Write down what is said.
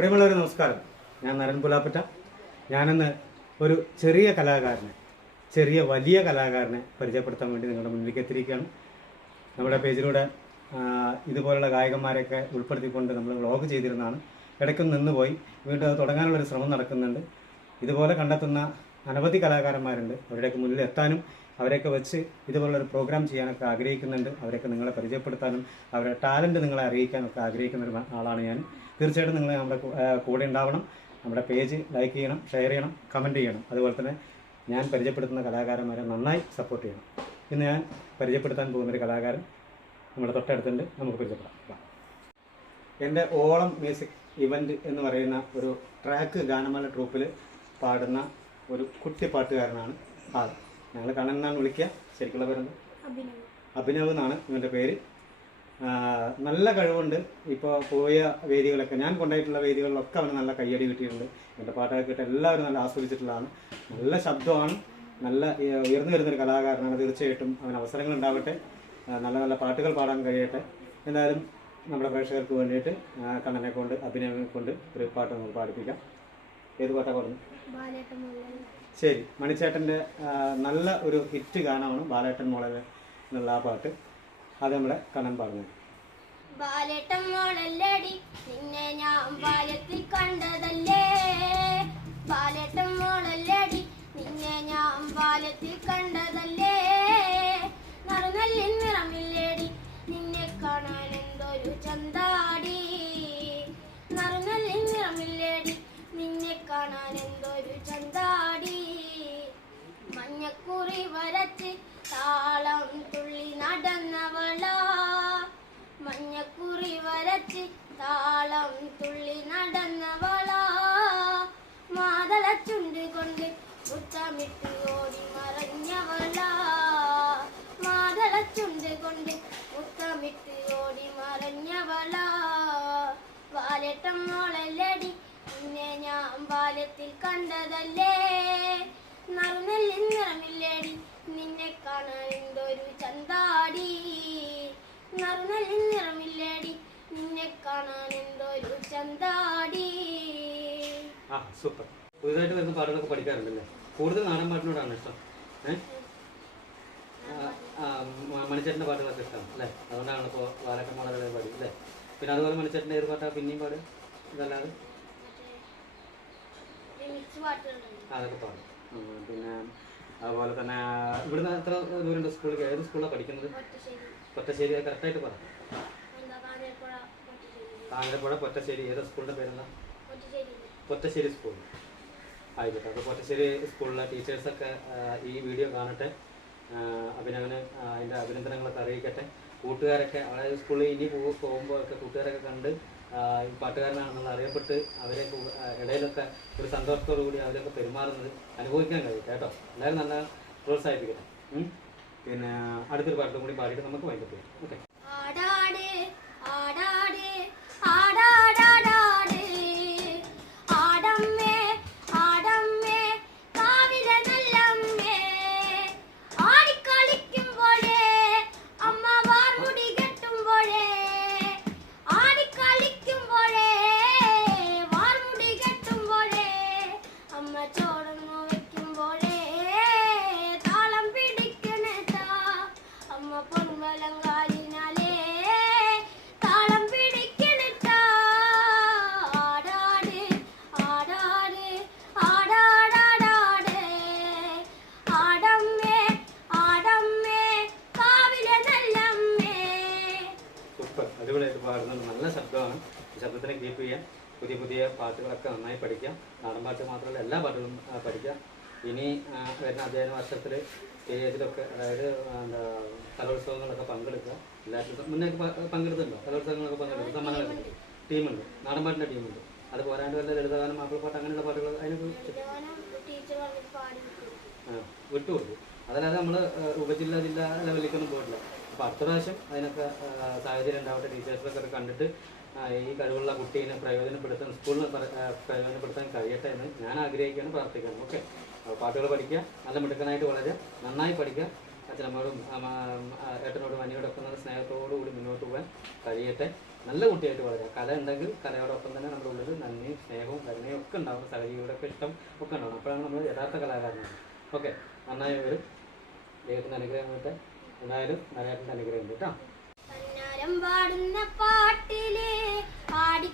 പ്രിയമുള്ളവരെ നമസ്കാരം. ഞാൻ നരൻ പുലാപ്പറ്റ. ഞാനിന്ന് ഒരു ചെറിയ കലാകാരനെ, വലിയ കലാകാരനെ പരിചയപ്പെടുത്താൻ വേണ്ടി നിങ്ങളുടെ മുന്നിലേക്ക് എത്തിയിരിക്കുകയാണ്. നമ്മുടെ പേജിലൂടെ ഇതുപോലുള്ള ഗായകന്മാരെയൊക്കെ ഉൾപ്പെടുത്തിക്കൊണ്ട് നമ്മൾ വ്ളോഗ് ചെയ്തിരുന്നതാണ്. ഇടയ്ക്കൊന്ന് നിന്നുപോയി, വീണ്ടും അത് തുടങ്ങാനുള്ളൊരു ശ്രമം നടക്കുന്നുണ്ട്. ഇതുപോലെ കണ്ടെത്തുന്ന അനവധി കലാകാരന്മാരുണ്ട്. അവരുടെയൊക്കെ മുന്നിൽ എത്താനും അവരെയൊക്കെ വെച്ച് ഇതുപോലുള്ളൊരു പ്രോഗ്രാം ചെയ്യാനൊക്കെ ആഗ്രഹിക്കുന്നുണ്ട്. അവരെയൊക്കെ നിങ്ങളെ പരിചയപ്പെടുത്താനും അവരുടെ ടാലൻറ്റ് നിങ്ങളെ അറിയിക്കാനൊക്കെ ആഗ്രഹിക്കുന്ന ഒരു ആളാണ് ഞാൻ. തീർച്ചയായിട്ടും നിങ്ങൾ നമ്മുടെ കൂടെ ഉണ്ടാവണം. നമ്മുടെ പേജ് ലൈക്ക് ചെയ്യണം, ഷെയർ ചെയ്യണം, കമൻറ്റ് ചെയ്യണം. അതുപോലെ തന്നെ ഞാൻ പരിചയപ്പെടുത്തുന്ന കലാകാരന്മാരെ നന്നായി സപ്പോർട്ട് ചെയ്യണം. ഇന്ന് ഞാൻ പരിചയപ്പെടുത്താൻ പോകുന്നൊരു കലാകാരൻ നമ്മുടെ തൊട്ടടുത്തുണ്ട്. നമുക്ക് പരിചയപ്പെടാം. എൻ്റെ ഓളം മ്യൂസിക് ഇവൻ്റ് എന്ന് പറയുന്ന ഒരു ട്രാക്ക് ഗാനമേള ട്രൂപ്പിൽ പാടുന്ന ഒരു കുട്ടി പാട്ടുകാരനാണ് ആൾ. ഞങ്ങൾ കണ്ണൻ എന്നാണ് വിളിക്കുക. ശരിക്കുള്ള പേരെന്താ? അഭിനവ് എന്നാണ് ഇവൻ്റെ പേര്. നല്ല കഴിവുണ്ട്. ഇപ്പോൾ പോയ വേദികളൊക്കെ, ഞാൻ കൊണ്ടുപോയിട്ടുള്ള വേദികളിലൊക്കെ അവന് നല്ല കയ്യടി കിട്ടിയിട്ടുണ്ട്. എൻ്റെ പാട്ടൊക്കെ കേട്ട് എല്ലാവരും നല്ല ആസ്വദിച്ചിട്ടുള്ളതാണ്. നല്ല ശബ്ദമാണ്, നല്ല ഉയർന്നു വരുന്നൊരു കലാകാരനാണ്. തീർച്ചയായിട്ടും അവന് അവസരങ്ങൾ ഉണ്ടാവട്ടെ, നല്ല നല്ല പാട്ടുകൾ പാടാൻ കഴിയട്ടെ. എന്തായാലും നമ്മുടെ പ്രേക്ഷകർക്ക് വേണ്ടിയിട്ട് കണ്ണനെ കൊണ്ട്, അഭിനവിനെ കൊണ്ട് ഒരു പാട്ട് നമുക്ക് പാടിപ്പിക്കാം. ഏത് പാട്ടാണ് പാടുന്നത്? ശരി, മണിച്ചേട്ടൻ്റെ നല്ല ഒരു ഹിറ്റ് ഗാനമാണ് ബാലേട്ടൻ മോളെ എന്നുള്ള ആ പാട്ട്. അത് നമ്മുടെ കണ്ണൻ പാടുന്നത്. ബാലേട്ടൻ മോളല്ലടി നിന്നെ ഞാൻ ബാല്യത്തിൽ കണ്ടതല്ലേ, ബാലേട്ടൻ മോളല്ലടി നിന്നെ ഞാൻ ബാല്യത്തിൽ കണ്ടതല്ലേ, നറുനല്ലിൻ നിറമില്ലേടി നിന്നെ കാണാൻ എന്തൊരു ചന്താടി, നറുനല്ലിൻ നിറമില്ലേടി നിന്നെ കാണാൻ എന്തൊരു ചന്താടി, മഞ്ഞക്കുറി വരച്ച് താളം തുള്ളി നടന്നവളാ, മഞ്ഞക്കുറി വരച്ച് താളം തുള്ളി നടന്നവളാ, മാതള ചുണ്ട് കൊണ്ട് മുത്തമിട്ട് ഓടി മറഞ്ഞവളാ, മാതള ചുണ്ട് കൊണ്ട് മുത്തമിട്ട് ഓടി മറഞ്ഞവളാ, ബാലേട്ടൻ മോളല്ലടി നിന്നെ ഞാൻ ബാല്യത്തിൽ കണ്ടതല്ലേ, നറുനെല്ലിൻ നിറമില്ലേടി നിന്നെ കാണാൻ എന്തൊരു ചന്താടി, നറുനെല്ലിൻ നിറമില്ലേടി നിന്നെ കാണാൻ എന്തൊരു ചന്താടി. സൂപ്പർ. പുതുതായിട്ട് വരുന്ന പാട്ടുകളൊക്കെ പഠിക്കാറുണ്ടല്ലേ? കൂടുതൽ നാടൻ പാട്ടിനോടാണ് ഇഷ്ടം? മണിച്ചേട്ടൻ്റെ പാട്ടുകളൊക്കെ ഇഷ്ടം അല്ലേ? അതുകൊണ്ടാണ് ഇപ്പോൾ ബാലേട്ടൻ മോളെ പാടി അല്ലേ? പിന്നെ അതുപോലെ മണിച്ചേട്ടൻ്റെ ഏത് പാട്ടാണ് പിന്നെയും പാടും? ഇതല്ലാതെ അതൊക്കെ പാടും. പിന്നെ അതുപോലെ തന്നെ ഇവിടുന്ന് എത്ര ദൂരമുണ്ട് സ്കൂളിലേക്ക്? ഏത് സ്കൂളിലാണ് പഠിക്കുന്നത്? പൊറ്റശ്ശേരി. കറക്റ്റായിട്ട് പറ. താങ്ങരപ്പുഴ പൊറ്റശ്ശേരി. ഏതാ സ്കൂളിൻ്റെ പേരെന്താ? പൊറ്റശ്ശേരി സ്കൂൾ. ആയിക്കോട്ടെ. അപ്പോൾ പൊറ്റശ്ശേരി സ്കൂളിലെ ടീച്ചേഴ്സൊക്കെ ഈ വീഡിയോ കാണട്ടെ. അഭിനവന് അതിൻ്റെ അഭിനന്ദനങ്ങളൊക്കെ അറിയിക്കട്ടെ. കൂട്ടുകാരൊക്കെ അതായത് സ്കൂളിൽ ഇനി പോകുമ്പോൾ ഒക്കെ കൂട്ടുകാരൊക്കെ കണ്ട് ഈ പാട്ടുകാരനാണെന്നുള്ള അറിയപ്പെട്ട് അവരെ ഇടയിലൊക്കെ ഒരു സന്തോഷത്തോടു കൂടി അവരൊക്കെ പെരുമാറുന്നത് അനുഭവിക്കാൻ കഴിയും കേട്ടോ. എല്ലാവരും നല്ല പ്രോത്സാഹിപ്പിക്കട്ടെ. പിന്നെ അടുത്തൊരു പാട്ടും കൂടി പാടിയിട്ട് നമുക്ക് വൈകിട്ട് ചെയ്യാം. ഓക്കെ. അടിപൊളിയായിട്ട് പാടുന്നുണ്ട്. നല്ല ശബ്ദമാണ്. ശബ്ദത്തിനെ കീപ്പ് ചെയ്യാൻ പുതിയ പുതിയ പാട്ടുകളൊക്കെ നന്നായി പഠിക്കാം. നാടൻ പാട്ട് മാത്രമല്ല എല്ലാ പാട്ടുകളും പഠിക്കാം. ഇനി വരുന്ന അധ്യയന വർഷത്തിൽ സ്റ്റേജിലൊക്കെ, അതായത് എന്താ കലോത്സവങ്ങളൊക്കെ പങ്കെടുക്കുക. എല്ലാത്തിലും മുന്നേ പങ്കെടുത്തുണ്ടോ? കലോത്സവങ്ങളൊക്കെ പങ്കെടുക്കും. സമ്മാനങ്ങളൊക്കെ ടീമുണ്ട്, നാടൻ പാട്ടിൻ്റെ ടീമുണ്ട്. അത് പോരാണ്ട് വല്ല ലളിതഗാനം, മാപ്പിളപ്പാട്ട് അങ്ങനെയുള്ള പാട്ടുകൾ അതിനൊക്കെ വിട്ടുകൊടുക്കും. അതല്ലാതെ നമ്മൾ ഉപജില്ല ജില്ലാ ലെവലിലേക്കൊന്നും പോയിട്ടില്ല. അപ്പോൾ അടുത്ത പ്രാവശ്യം അതിനൊക്കെ സാഹചര്യം ഉണ്ടാവട്ടെ. ടീച്ചേഴ്സൊക്കെ കണ്ടിട്ട് ഈ കഴിവുള്ള കുട്ടീനെ പ്രയോജനപ്പെടുത്താൻ, സ്കൂളിന് പ്രയോജനപ്പെടുത്താൻ കഴിയട്ടെ എന്ന് ഞാൻ ആഗ്രഹിക്കുകയാണ്, പ്രാർത്ഥിക്കുകയാണ്. ഓക്കെ. പാട്ടുകൾ പഠിക്കുക, നല്ല മിടുക്കനായിട്ട് വളരുക, നന്നായി പഠിക്കുക. അച്ഛനമ്മയോടും ഏട്ടനോടും അനിയോടൊപ്പം നല്ല സ്നേഹത്തോടു കൂടി മുന്നോട്ട് പോകാൻ കഴിയട്ടെ. നല്ല കുട്ടിയായിട്ട് വളരുക. കല ഉണ്ടെങ്കിൽ കലയോടൊപ്പം തന്നെ നമ്മുടെ ഉള്ളിൽ നന്മയും ഒക്കെ ഉണ്ടാവും, സഹജീവിയുടെ ഒക്കെ ഇഷ്ടം ഒക്കെ ഉണ്ടാവും. അപ്പോഴാണ് നമ്മൾ യഥാർത്ഥ കലാകാരനാണ്. ഓക്കെ, നന്നായി വരും. ദൈവത്തിൻ്റെ അനുഗ്രഹം കിട്ടെ. എന്തായാലും നരേട്ടൻ്റെ അനുഗ്രഹം ഉണ്ട് കേട്ടോ. പന്നാരം പാടുന്ന പാട്ടിലെ പാടി